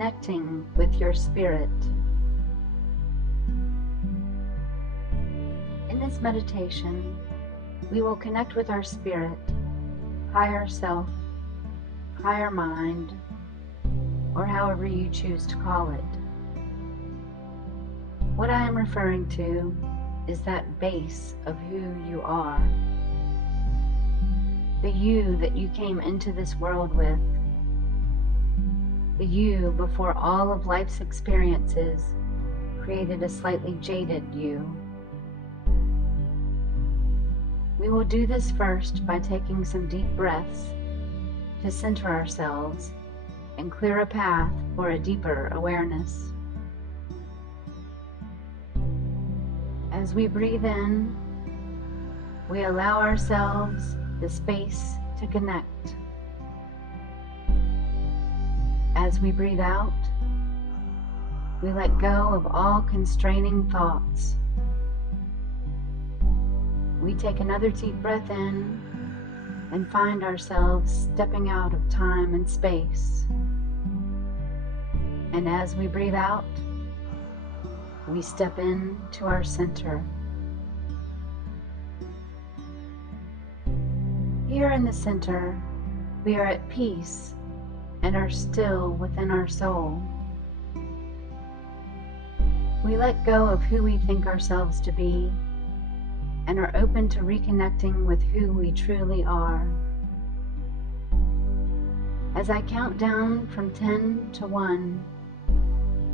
connecting with your spirit. In this meditation, we will connect with our spirit, higher self, higher mind, or however you choose to call it. What I am referring to is that base of who you are, the you that you came into this world with, the you before all of life's experiences created a slightly jaded you. We will do this first by taking some deep breaths to center ourselves and clear a path for a deeper awareness. As we breathe in, we allow ourselves the space to connect. As we breathe out, we let go of all constraining thoughts. We take another deep breath in and find ourselves stepping out of time and space. And as we breathe out, we step into our center. Here in the center, we are at peace and are still within our soul. We let go of who we think ourselves to be and are open to reconnecting with who we truly are. As I count down from 10 to 1,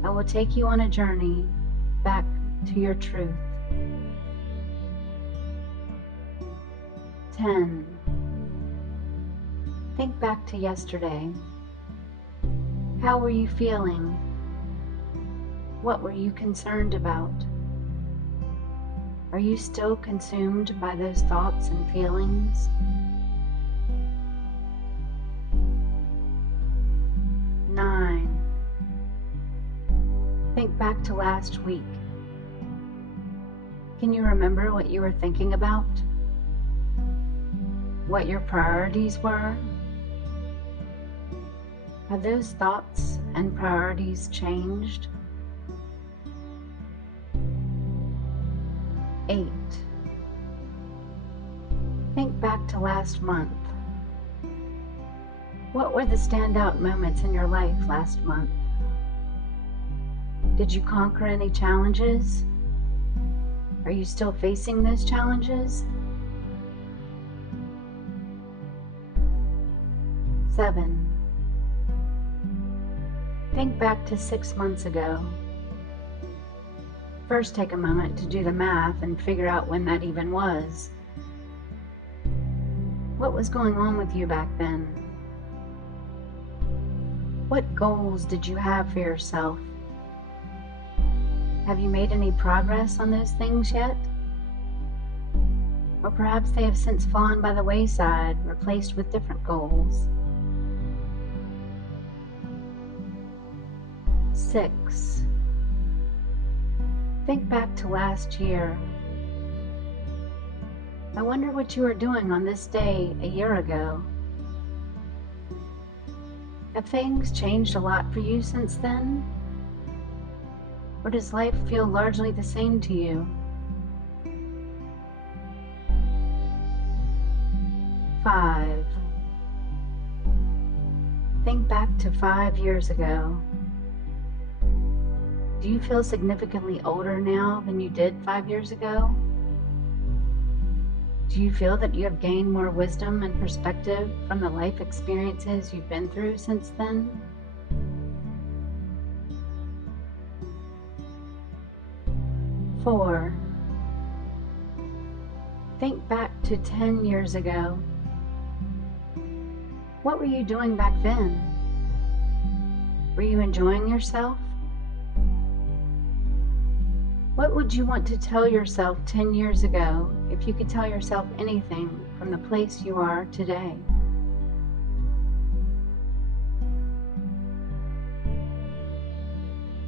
I will take you on a journey back to your truth. 10. Think back to yesterday. How were you feeling? What were you concerned about? Are you still consumed by those thoughts and feelings? 9. Think back to last week. Can you remember what you were thinking about? What your priorities were? Have those thoughts and priorities changed? 8. Think back to last month. What were the standout moments in your life last month? Did you conquer any challenges? Are you still facing those challenges? 7. Think back to 6 months ago. First, take a moment to do the math and figure out when that even was. What was going on with you back then? What goals did you have for yourself? Have you made any progress on those things yet? Or perhaps they have since fallen by the wayside, replaced with different goals. 6. Think back to last year. I wonder what you were doing on this day a year ago. Have things changed a lot for you since then? Or does life feel largely the same to you? 5. Think back to 5 years ago. Do you feel significantly older now than you did 5 years ago? Do you feel that you have gained more wisdom and perspective from the life experiences you've been through since then? 4. Think back to 10 years ago. What were you doing back then? Were you enjoying yourself? What would you want to tell yourself 10 years ago if you could tell yourself anything from the place you are today?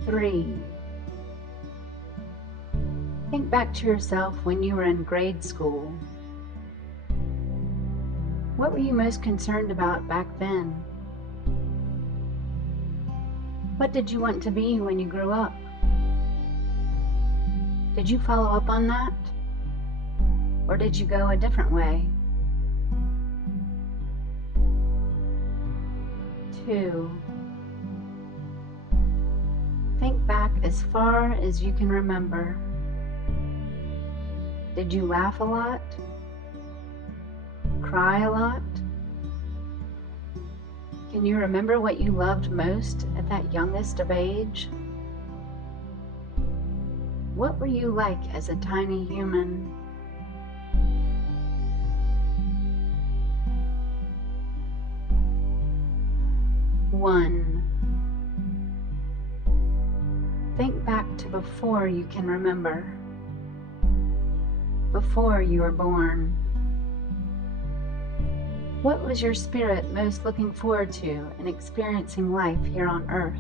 3. Think back to yourself when you were in grade school. What were you most concerned about back then? What did you want to be when you grew up? Did you follow up on that? Or did you go a different way? 2. Think back as far as you can remember. Did you laugh a lot? Cry a lot? Can you remember what you loved most at that youngest of age? What were you like as a tiny human? 1. Think back to before you can remember. Before you were born. What was your spirit most looking forward to in experiencing life here on earth?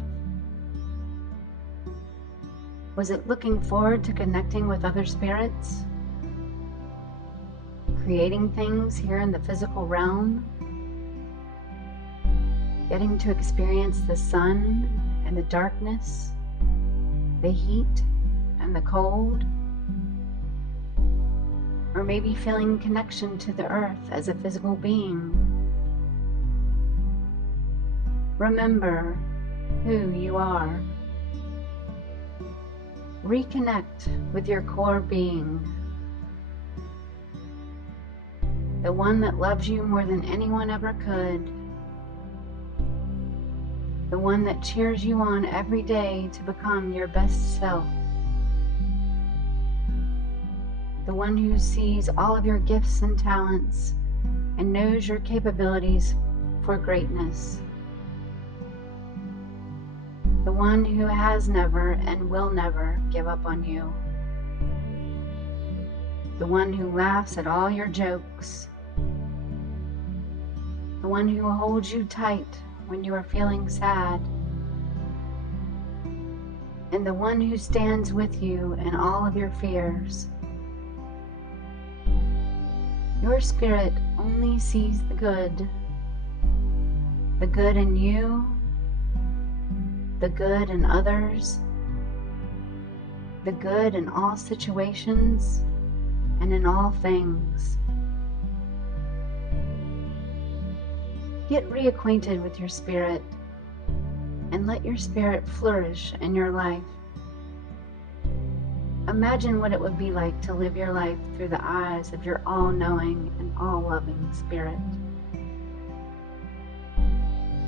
Was it looking forward to connecting with other spirits? Creating things here in the physical realm? Getting to experience the sun and the darkness, the heat and the cold? Or maybe feeling connection to the earth as a physical being? Remember who you are. Reconnect with your core being, the one that loves you more than anyone ever could, the one that cheers you on every day to become your best self, the one who sees all of your gifts and talents and knows your capabilities for greatness, the one who has never and will never give up on you, the one who laughs at all your jokes, the one who holds you tight when you are feeling sad, and the one who stands with you in all of your fears. Your spirit only sees the good in you, the good in others, the good in all situations and in all things. Get reacquainted with your spirit and let your spirit flourish in your life. Imagine what it would be like to live your life through the eyes of your all-knowing and all-loving spirit.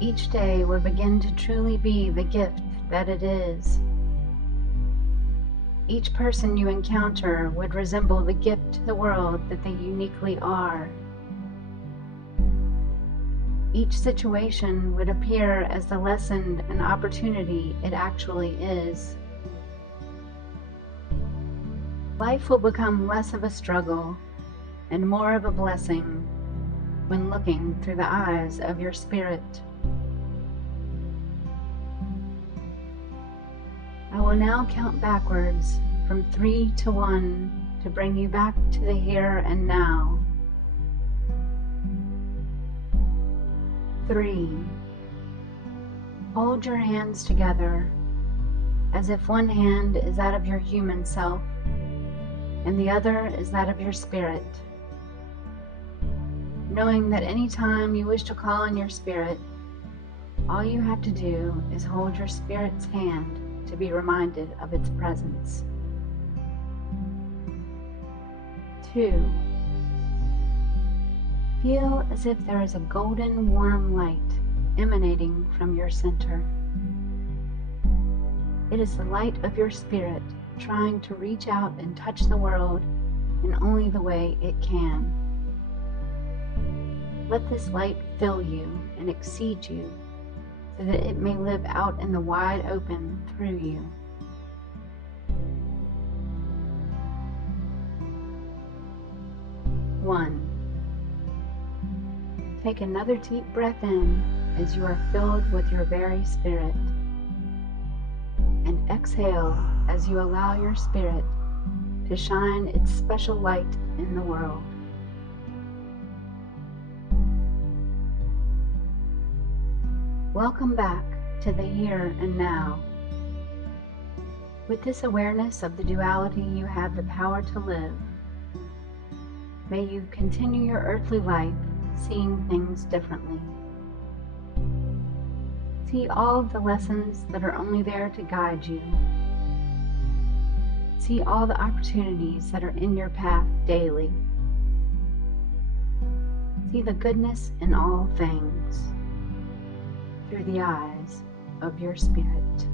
Each day would begin to truly be the gift that it is. Each person you encounter would resemble the gift to the world that they uniquely are. Each situation would appear as the lesson and opportunity it actually is. Life will become less of a struggle and more of a blessing when looking through the eyes of your spirit. I will now count backwards from 3 to 1 to bring you back to the here and now. 3. Hold your hands together as if one hand is that of your human self and the other is that of your spirit. Knowing that any time you wish to call on your spirit, all you have to do is hold your spirit's hand to be reminded of its presence. 2. Feel as if there is a golden warm light emanating from your center. It is the light of your spirit trying to reach out and touch the world in only the way it can. Let this light fill you and exceed you so that it may live out in the wide open through you. 1. Take another deep breath in as you are filled with your very spirit, and exhale as you allow your spirit to shine its special light in the world. Welcome back to the here and now. With this awareness of the duality you have the power to live, may you continue your earthly life seeing things differently. See all of the lessons that are only there to guide you. See all the opportunities that are in your path daily. See the goodness in all things through the eyes of your spirit.